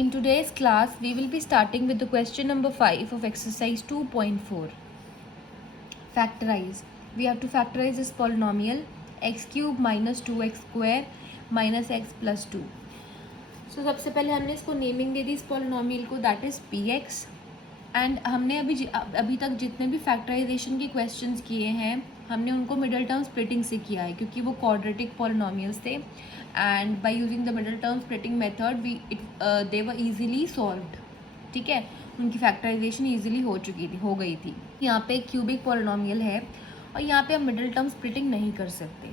In today's class, we will be starting with the question number 5 of exercise 2.4. Factorize. We have to factorize this polynomial x cube minus 2x square minus x plus 2. So सबसे पहले हमने इसको naming दे दी इस polynomial को, that is px. And हमने अभी तक जितने भी फैक्टराइजेशन के क्वेश्चंस किए हैं हमने उनको मिडल टर्म स्प्लिटिंग से किया है, क्योंकि वो क्वाड्रेटिक पॉलिनोमियल्स थे. And bye using the middle term splitting method they were easily solved. ठीक है, उनकी फैक्टराइजेशन इजीली हो गई थी. यहाँ पे क्यूबिक पॉलिनोमियल है और यहाँ पे हम मिडल टर्म स्प्लिटिंग नहीं कर सकते.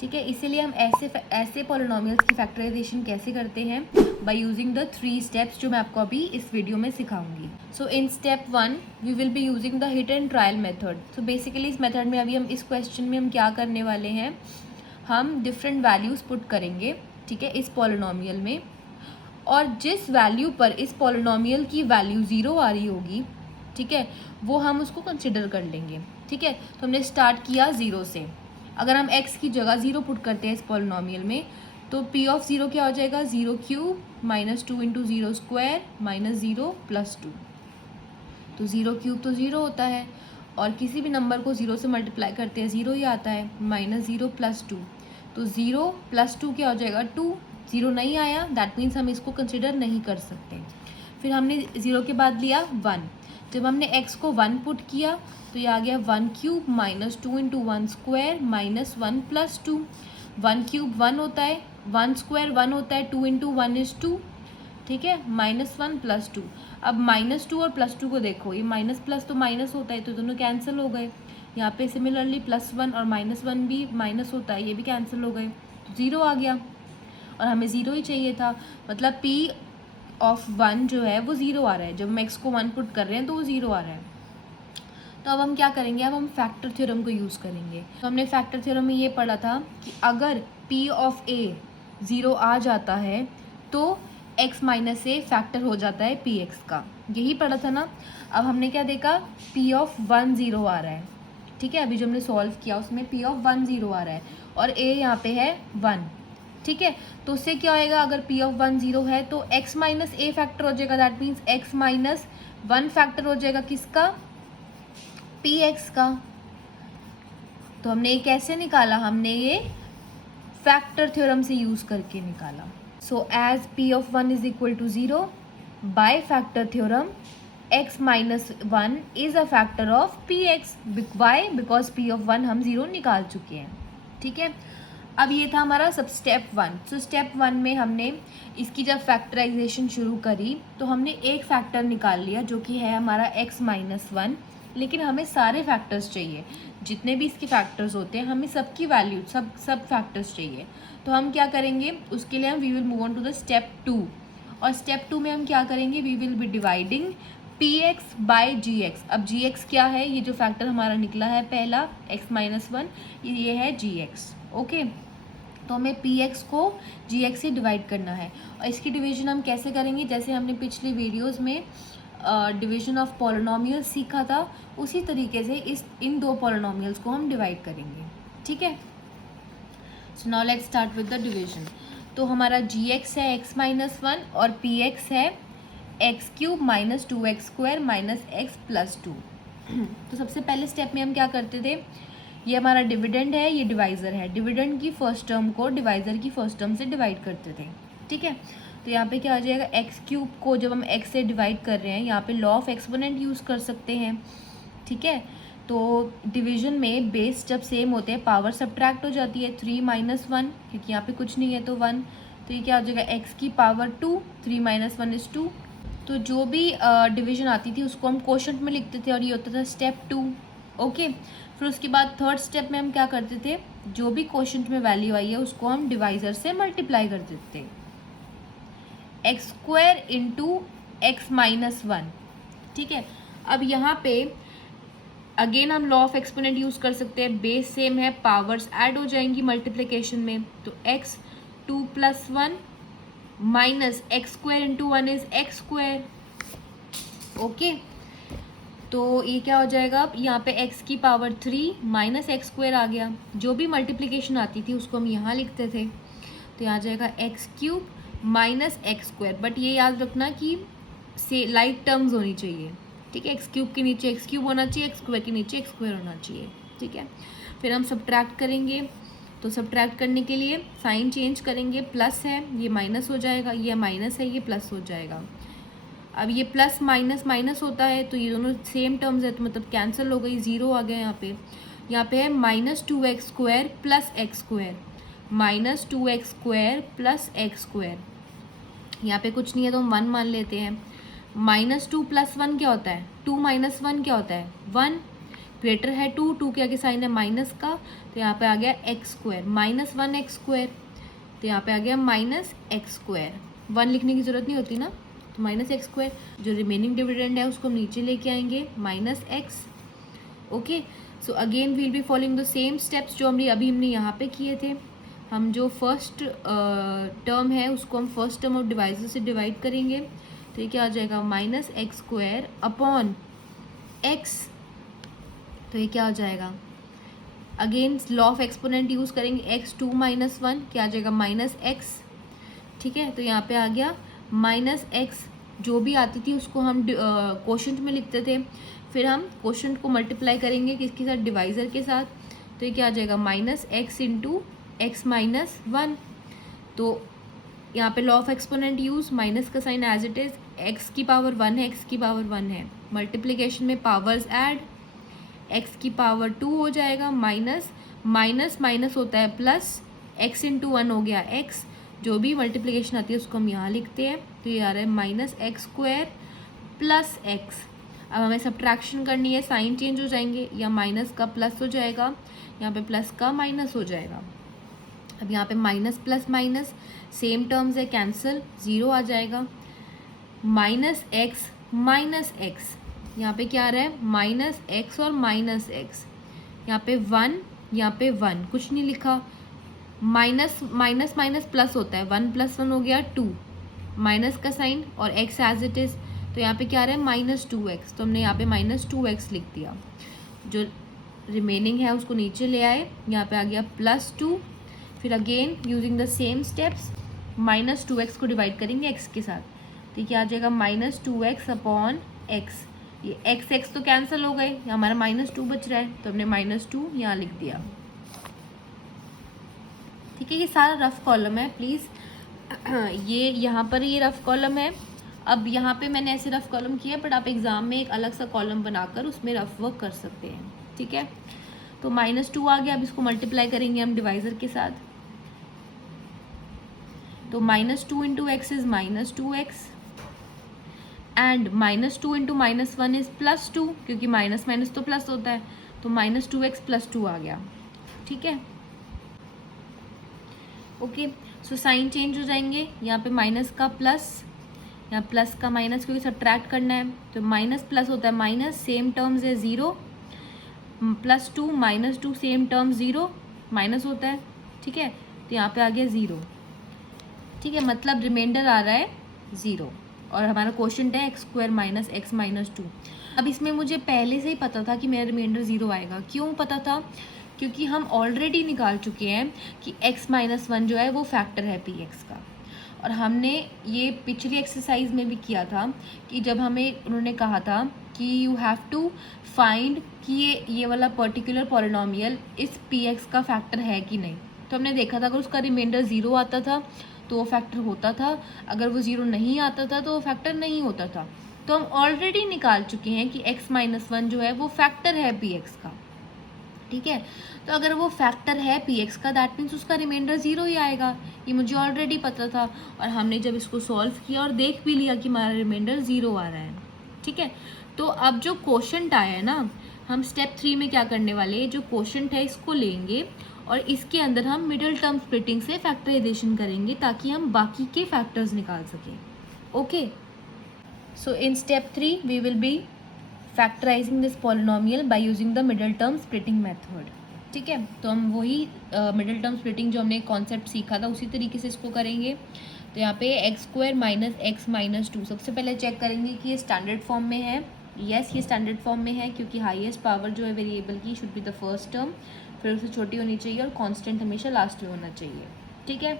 ठीक है, इसीलिए हम ऐसे पॉलिनोमियल्स की फैक्टराइजेशन कैसे करते हैं, बाय यूजिंग द 3 स्टेप्स जो मैं आपको अभी इस वीडियो में सिखाऊंगी. So in step 1 we will be using the hit and trial method. So basically इस मेथड में अभी हम इस क्वेश्चन में हम क्या करने वाले हैं, हम डिफरेंट वैल्यूज़ पुट करेंगे. ठीक है, इस पॉलिनोमियल में, और जिस वैल्यू पर इस पॉलिनोमियल की वैल्यू 0 आ रही होगी, ठीक है, वो हम उसको कंसिडर कर लेंगे. ठीक है, तो हमने स्टार्ट किया 0 से. अगर हम x की जगह 0 पुट करते हैं इस पॉलिनोमियल में, तो p ऑफ 0 क्या हो जाएगा, 0 cube minus 2 into 0 square minus 0 plus 2. तो 0 क्यूब तो 0 होता है, और किसी भी नंबर को 0 से मल्टीप्लाई करते हैं 0 ही आता है. माइनस 0 प्लस 2, तो 0 प्लस 2 क्या हो जाएगा 2. 0 नहीं आया, दैट मीन्स हम इसको कंसिडर नहीं कर सकते. फिर हमने 0 के बाद लिया 1. जब हमने x को 1 पुट किया तो ये आ गया 1 cube minus 2 into 1 square minus 1 plus 2. 1 cube 1 होता है, 1 स्क्वायर 1 होता है, 2 इंटू 1 इज़ 2. ठीक है, माइनस 1 प्लस 2. अब माइनस 2 और प्लस 2 को देखो, ये माइनस प्लस तो माइनस होता है, तो दोनों कैंसिल हो गए. यहाँ पे सिमिलरली प्लस 1 और माइनस 1 भी माइनस होता है, ये भी कैंसिल हो गए. 0 आ गया, और हमें 0 ही चाहिए था. मतलब p ऑफ 1 जो है वो 0 आ रहा है. जब हम x को 1 पुट कर रहे हैं तो वो 0 आ रहा है. तो अब हम क्या करेंगे, अब हम फैक्टर थ्योरम को यूज़ करेंगे. तो हमने फैक्टर थ्योरम में ये पढ़ा था कि अगर p ऑफ a 0 आ जाता है तो x माइनस a फैक्टर हो जाता है px का. यही पढ़ा था ना. अब हमने क्या देखा, p ऑफ 1 0 आ रहा है. ठीक है, अभी जो हमने सॉल्व किया उसमें p ऑफ 1 0 आ रहा है, और a यहाँ पे है 1. ठीक है, तो उससे क्या होएगा, अगर p ऑफ 1 0 है तो x माइनस a फैक्टर हो जाएगा. That means x minus 1 factor हो जाएगा किसका, px का. तो हमने ये कैसे निकाला, हमने ये फैक्टर थ्योरम से यूज़ करके निकाला. So as p of 1 is equal to 0, by factor theorem x minus 1 is a factor of px. Why, because p of 1 हम 0 निकाल चुके हैं. ठीक है, अब ये था हमारा सब स्टेप 1. सो स्टेप 1 में हमने इसकी जब फैक्टराइजेशन शुरू करी तो हमने एक फैक्टर निकाल लिया जो कि है हमारा x माइनस 1. लेकिन हमें सारे फैक्टर्स चाहिए, जितने भी इसके फैक्टर्स होते हैं हमें सबकी वैल्यू सब फैक्टर्स चाहिए. तो हम क्या करेंगे, उसके लिए हम we will move on to the step 2. और स्टेप 2 में हम क्या करेंगे, we will be dividing px by gx. अब gx क्या है, ये जो फैक्टर हमारा निकला है पहला x माइनस 1, ये है gx. ओके, तो हमें px को gx से डिवाइड करना है. और इसकी डिवीजन हम कैसे करेंगे, जैसे हमने पिछली वीडियोस में डिवीजन ऑफ पॉलिनोमियल्स सीखा था, उसी तरीके से इन दो पॉलिनोमियल्स को हम डिवाइड करेंगे. ठीक है, so now let's start with the division. तो हमारा gx है x माइनस 1 और px है x cube minus 2x square minus x plus 2. तो सबसे पहले स्टेप में हम क्या करते थे, ये हमारा डिविडेंड है, ये डिवाइज़र है. डिविडेंड की फर्स्ट टर्म को डिवाइज़र की फर्स्ट टर्म से डिवाइड करते थे. ठीक है, तो यहाँ पे क्या आ जाएगा, एक्स क्यूब को जब हम x से डिवाइड कर रहे हैं, यहाँ पे लॉ ऑफ एक्सपोनेंट यूज़ कर सकते हैं. ठीक है, तो डिवीजन में बेस जब सेम होते हैं पावर सब्ट्रैक्ट हो जाती है. 3 माइनस 1, क्योंकि यहाँ पे कुछ नहीं है तो 1, तो ये क्या हो जाएगा x की पावर 2. 3 minus 1 is 2. तो जो भी डिवीजन आती थी उसको हम कोशेंट में लिखते थे, और ये होता था स्टेप 2. ओके, फिर उसके बाद थर्ड स्टेप में हम क्या करते थे, जो भी कोशेंट में वैल्यू आई है उसको हम डिवाइज़र से मल्टीप्लाई कर देते थे. X square into x minus 1. ठीक है, अब यहाँ पे अगेन हम लॉ ऑफ एक्सपोनेंट यूज़ कर सकते हैं. बेस सेम है, पावर्स ऐड हो जाएंगी मल्टीप्लिकेशन में. तो x 2 plus 1 minus x square into 1 is x square. Okay, तो ये क्या हो जाएगा, अब यहाँ पे x की पावर 3 माइनस एक्स स्क्वायर आ गया. जो भी मल्टीप्लिकेशन आती थी उसको हम यहाँ लिखते थे, तो यहाँ आ जाएगा x cube minus x square, but ये याद रखना कि से लाइक टर्म्स होनी चाहिए, ठीक है। एक्स क्यूब के नीचे एक्स क्यूब होना चाहिए, एक्स स्क्वायर के नीचे एक्स स्क्वायर होना चाहिए, ठीक है। फिर हम सब्ट्रैक्ट करेंगे, तो सब्ट्रैक्ट करने के लिए साइन चेंज करेंगे, प्लस है ये माइनस हो जाएगा, ये माइनस है ये प्लस हो जाएगा। अब ये प्लस माइनस माइनस होता है तो ये दोनों सेम टर्म्स है, तो मतलब कैंसिल हो गई, ज़ीरो आ गया यहाँ पे है minus 2x square plus x square, minus 2x square plus x square. यहाँ पे कुछ नहीं है तो हम 1 मान लेते हैं। -2 + 1 क्या होता है, 2 - 1 क्या होता है 1, ग्रेटर है 2, 2 के आगे साइन है माइनस का, तो यहाँ पे आ गया एक्स स्क्वायर, -1x स्क्वायर, तो यहाँ पे आ गया -x स्क्वायर। 1 लिखने की ज़रूरत नहीं होती ना, तो -x स्क्वायर। जो रिमेनिंग डिविडेंड है उसको हम नीचे लेके आएंगे, -x। Okay, so again we'll be following the same steps जो अभी हमने यहाँ पे किए थे। हम जो फर्स्ट टर्म है उसको हम फर्स्ट टर्म ऑफ डिवाइजर से डिवाइड करेंगे, तो ये क्या आ जाएगा -x स्क्वायर अपॉन x, तो ये क्या आ जाएगा, again law of exponent use करेंगे, x2 - 1 क्या आ जाएगा -x, ठीक है। तो यहाँ पे आ गया -x, जो भी आती थी उसको हम कोशेंट में लिखते थे, फिर हम कोशेंट को मल्टीप्लाई करेंगे किसके साथ, डिवाइज़र के साथ, तो ये क्या आ जाएगा -x इंटू x - 1। तो यहाँ पे law of exponent use, minus का sign as it is, x की पावर 1 है, x की पावर 1 है, मल्टीप्लिकेशन में पावर्स ऐड, x की पावर 2 हो जाएगा, माइनस माइनस माइनस होता है प्लस, x इंटू 1 हो गया x, जो भी मल्टीप्लिकेशन आती है उसको हम यहाँ लिखते हैं, तो ये आ रहा है -x स्क्वायर प्लस x। अब हमें सब्ट्रैक्शन करनी है, साइन चेंज हो जाएंगे, या माइनस का प्लस हो जाएगा, यहाँ पे प्लस का माइनस हो जाएगा। अब यहाँ पे minus plus minus same terms है, कैंसिल, ज़ीरो आ जाएगा, -x, यहाँ पे क्या आ रहा है -x और -x, यहाँ पे 1, यहाँ पे 1, कुछ नहीं लिखा, माइनस माइनस माइनस प्लस होता है, 1 + 1 हो गया 2, माइनस का साइन और x एज इट इज़, तो यहाँ पे क्या आ रहा है -2x, तो हमने यहाँ पे -2x लिख दिया। जो रिमेनिंग है उसको नीचे ले आए, यहाँ पे आ गया +2, फिर again using the same steps -2x को डिवाइड करेंगे x के साथ, तो क्या आ जाएगा -2x अपॉन x, ये x तो कैंसिल हो गए, हमारा -2 बच रहा है, तो हमने -2 यहाँ लिख दिया, ठीक है। ये सारा रफ कॉलम है, प्लीज़ ये यहाँ पर ये रफ कॉलम है। अब यहाँ पे मैंने ऐसे रफ कॉलम किया, बट आप एग्ज़ाम में एक अलग सा कॉलम बनाकर उसमें रफ वर्क कर सकते हैं, ठीक है। तो -2 आ गया, अब इसको मल्टीप्लाई करेंगे हम डिवाइज़र के साथ, तो -2 into x is -2x and -2 into -1 is +2, क्योंकि माइनस माइनस तो प्लस होता है, तो -2x + 2 आ गया, ठीक है। ओके, सो साइन चेंज हो जाएंगे, यहाँ पे माइनस का प्लस, यहाँ प्लस का माइनस, क्योंकि सब्ट्रैक्ट करना है, तो माइनस प्लस होता है माइनस, सेम टर्म्स है 0, +2 -2 सेम टर्म 0 माइनस होता है, ठीक है। तो यहाँ पे आ गया 0, ठीक है, मतलब रिमाइंडर आ रहा है 0, और हमारा क्वोशंट है x स्क्वायर - x - 2। अब इसमें मुझे पहले से ही पता था कि मेरा रिमाइंडर 0 आएगा। क्यों पता था, क्योंकि हम ऑलरेडी निकाल चुके हैं कि x - 1 जो है वो फैक्टर है px का, और हमने ये पिछली एक्सरसाइज में भी किया था कि जब हमें उन्होंने कहा था कि यू हैव टू फाइंड कि ये वाला पर्टिकुलर पॉलिनोमियल इस px का फैक्टर है कि नहीं, तो हमने देखा था अगर उसका रिमाइंडर 0 आता था तो वो फैक्टर होता था, अगर वो 0 नहीं आता था तो वो फैक्टर नहीं होता था। तो हम ऑलरेडी निकाल चुके हैं कि x - 1 जो है वो फैक्टर है px का, ठीक है। तो अगर वो फैक्टर है px का, दैट मीन्स उसका रिमाइंडर 0 ही आएगा, ये मुझे ऑलरेडी पता था, और हमने जब इसको सॉल्व किया और देख भी लिया कि हमारा रिमाइंडर 0 आ रहा है, ठीक है। तो अब जो क्वोशंट आया है ना, हम स्टेप 3 में क्या करने वाले हैं, जो क्वोशंट है इसको लेंगे और इसके अंदर हम मिडिल टर्म स्प्लिटिंग से फैक्टराइजेशन करेंगे ताकि हम बाकी के फैक्टर्स निकाल सकें, okay. So in step 3 we will be factorising this polynomial by using the middle term splitting method, ठीक है। तो हम वही मिडिल टर्म स्प्लिटिंग जो हमने कॉन्सेप्ट सीखा था उसी तरीके से इसको करेंगे। तो यहाँ पे x स्क्वायर - x - 2, सबसे पहले चेक करेंगे कि ये स्टैंडर्ड फॉर्म में है। यस, ये स्टैंडर्ड फॉर्म में है, क्योंकि हाईएस्ट पावर जो है वेरिएबल की should be the first term, फिर उससे छोटी होनी चाहिए और कांस्टेंट हमेशा लास्ट में होना चाहिए, ठीक है।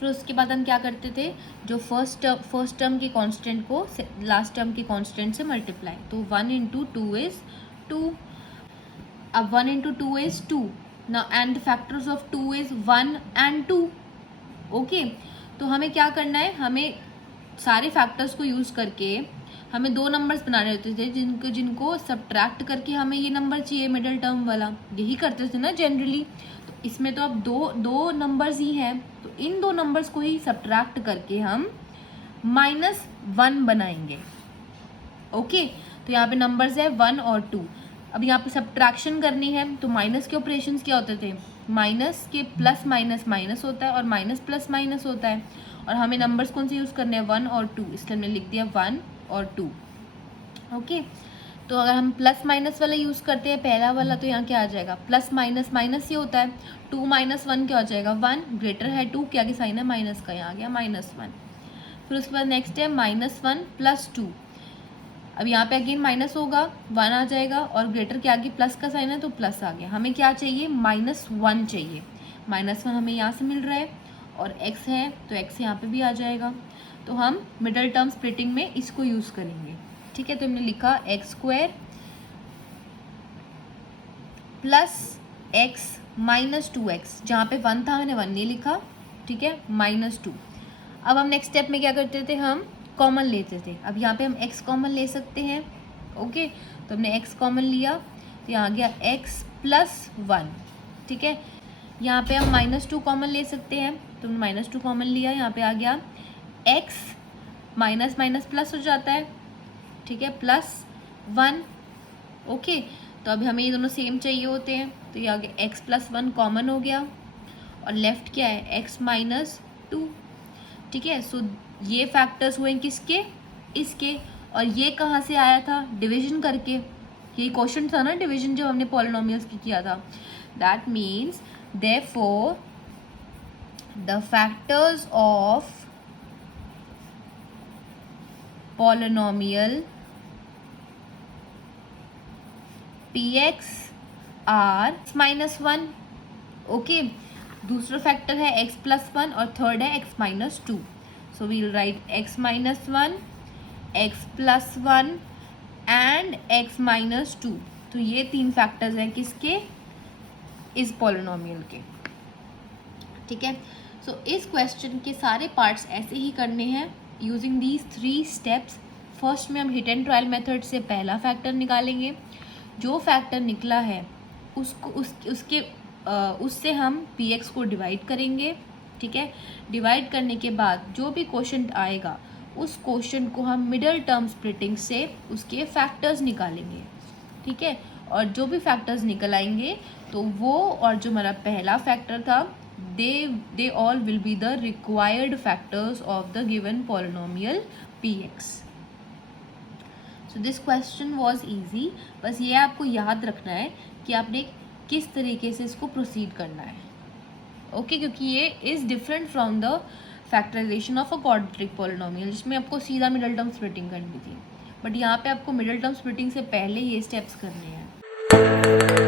फिर उसके बाद हम क्या करते थे, जो फर्स्ट टर्म की कांस्टेंट को लास्ट टर्म की कांस्टेंट से मल्टीप्लाई, तो 1 इंटू 2 इज 2. अब 1 इंटू 2 इज 2 ना, and the factors of 2 is 1 and 2. Okay, तो हमें क्या करना है, हमें सारे फैक्टर्स को यूज़ करके हमें दो नंबर्स बनाने होते थे जिनको सब्ट्रैक्ट करके हमें ये नंबर चाहिए मिडिल टर्म वाला. यही करते थे ना जनरली. तो इसमें तो अब दो नंबर्स ही हैं, तो इन दो नंबर्स को ही सब्ट्रैक्ट करके हम -1 बनाएंगे. ओके, तो यहाँ पे नंबर्स है 1 और 2. अब यहाँ पे सब्ट्रैक्शन करनी है, तो माइनस के ऑपरेशंस क्या होते थे, माइनस के प्लस माइनस माइनस होता है और माइनस प्लस माइनस होता है. और हमें नंबर्स कौन से यूज़ करने हैं, 1 और 2, इसलिए हमने लिख दिया 1 और 2. ओके, तो अगर हम प्लस माइनस वाला यूज़ करते हैं पहला वाला, तो यहाँ क्या आ जाएगा, प्लस माइनस माइनस ही होता है. 2 माइनस 1 क्या हो जाएगा, 1. ग्रेटर है 2 के आगे साइन है माइनस का, यहाँ आ गया -1. फिर उसके बाद नेक्स्ट है -1 प्लस 2. अब यहाँ पे अगेन माइनस होगा, 1 आ जाएगा और ग्रेटर के आगे प्लस का साइन है तो प्लस आ गया. हमें क्या चाहिए, -1 चाहिए. -1 हमें यहाँ से मिल रहा है और x है तो x यहाँ पे भी आ जाएगा. तो हम मिडल टर्म स्प्लिटिंग में इसको यूज़ करेंगे. ठीक है, तो हमने लिखा x² plus x minus 2x. जहाँ पे 1 था मैंने 1 नहीं लिखा. ठीक है, -2. अब हम नेक्स्ट स्टेप में क्या करते थे, हम कॉमन लेते थे. अब यहाँ पे हम x कॉमन ले सकते हैं. ओके, तो हमने x कॉमन लिया तो यहाँ आ गया x प्लस 1. ठीक है, यहाँ पे हम -2 कॉमन ले सकते हैं, तो हमने -2 कॉमन लिया, यहाँ पे आ गया x माइनस माइनस प्लस हो जाता है. ठीक है, +1. ओके, तो अभी हमें ये दोनों सेम चाहिए होते हैं, तो ये आ गया x प्लस 1 कॉमन हो गया और लेफ्ट क्या है, x माइनस 2. ठीक है, सो ये फैक्टर्स हुए किसके, इसके. और ये कहाँ से आया था, डिवीजन करके. ये क्वेश्चन था ना डिवीजन जो हमने पॉलिनोमियल्स की किया था. That means therefore the factors of polynomial px are -1. Okay, दूसरा फैक्टर है x प्लस 1 और थर्ड है x minus 2. So we'll write x minus 1, x plus 1 and x minus 2. तो ये 3 फैक्टर्स हैं किसके, इस पॉलिनोमियल के. ठीक है, सो इस क्वेश्चन के सारे पार्ट्स ऐसे ही करने हैं यूजिंग दीज 3 स्टेप्स. फर्स्ट में हम हिट एंड ट्रायल मेथड से पहला फैक्टर निकालेंगे. जो फैक्टर निकला है उससे हम px को डिवाइड करेंगे. ठीक है, डिवाइड करने के बाद जो भी क्वेश्चन आएगा उस क्वेश्चन को हम मिडल टर्म स्प्लिटिंग से उसके फैक्टर्स निकालेंगे. ठीक है, और जो भी फैक्टर्स निकल आएंगे तो वो और जो हमारा पहला फैक्टर था they all will be the required factors of the given polynomial px. So this question was easy. बस ये आपको याद रखना है कि आपने किस तरीके से इसको प्रोसीड करना है. ओके, क्योंकि ये is different from the factorisation of a quadratic polynomial जिसमें आपको सीधा मिडल टर्म स्प्लिटिंग करनी थी. बट यहाँ पे आपको मिडल टर्म स्प्लिटिंग से पहले ये स्टेप्स करने हैं.